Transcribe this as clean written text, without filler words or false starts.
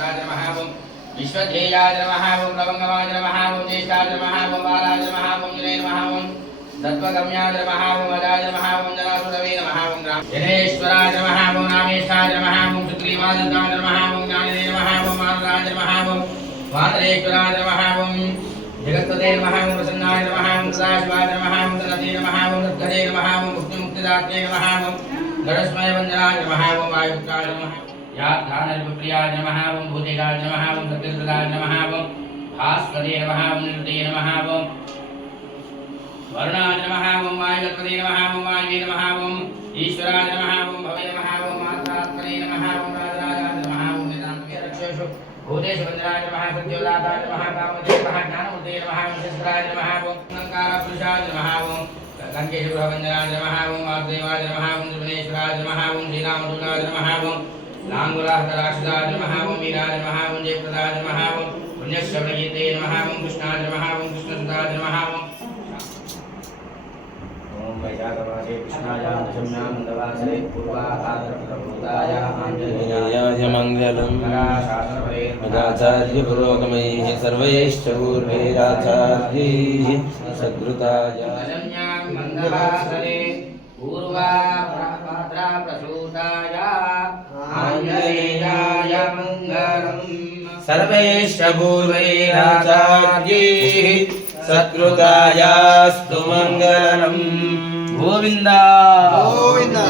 ज्येष्ठाय नमः ओम विश्वध्येयाय नमः ओम लवंगमाय नमः ओम ज्येष्ठाय नमः ओम बालाय नमः ओम जने नमः ओम तत्त्वगम्याय नमः ओम अजाय नमः ओम जनासुरवे नमः ओम जनेश्वराय नमः ओम रामेशाय नमः ओम सुग्रीवाय नमः ओम ज्ञानिने नमः ओम मानराय नमः ओम वानरेश्वराय नमः ओम जगत्पते नमः ओम प्रसन्नाय नमः ओम सदाशिवाय नमः ओम तनते नमः ओम सद्गते नमः ओम मुक्तिमुक्तिदात्रे नमः ओम गणस्मय वन्दनाय नमः ओम वायुपुत्राय नमः यात्रानरिप्रियाय नमः ओम भूतेगाय नमः ओम सत्यसदाय नमः ओम भास्वते नमः ओम निरुते नमः ओम वरुणाय नमः ओम वायुगणपते नमः ओम वायुवे नमः ओम ईश्वराय नमः ओम भवे नमः ओम मात्रात्मने नमः ओम राजराजाय नमः ओम वेदान्तवे रक्षेषु भूतेषु वन्दनाय नमः सत्योदाताय नमः कामदे नमः ज्ञानमूर्ते नमः विशेषराय नमः ओम अलङ्कारपुरुषाय नमः ओम लङ्केशुभवन्दनाय नमः ओम वासुदेवाय नमः ओम त्रिभुवनेश्वराय नमः ओम श्रीरामदूताय नमः ओम लाङ्गुलाहतराक्षसाय नमः ओम वीराय नमः ओम जयप्रदाय नमः ओम पुण्यश्रवणगीते नमः ओम कृष्णाय नमः ओम कृष्णसुताय नमः ओम वैशाखमासे कृष्णायां दशम्यां मन्दवासरे पूर्वाभाद्रपदभूताय आञ्जनेयाय मङ्गलम् मदाचार्यपुरोगमैः सर्वैश्च पूर्वैराचार्यैः सद्गृताय दशम्यां मन्दवासरे पूर्वाभाद्रप्रसूताय आञ्जनेयाय मङ्गलम् सर्वैश्च पूर्वैराचार्यैः सत्कृतायास्तु मंगलम् गोविंदा गोविंदा।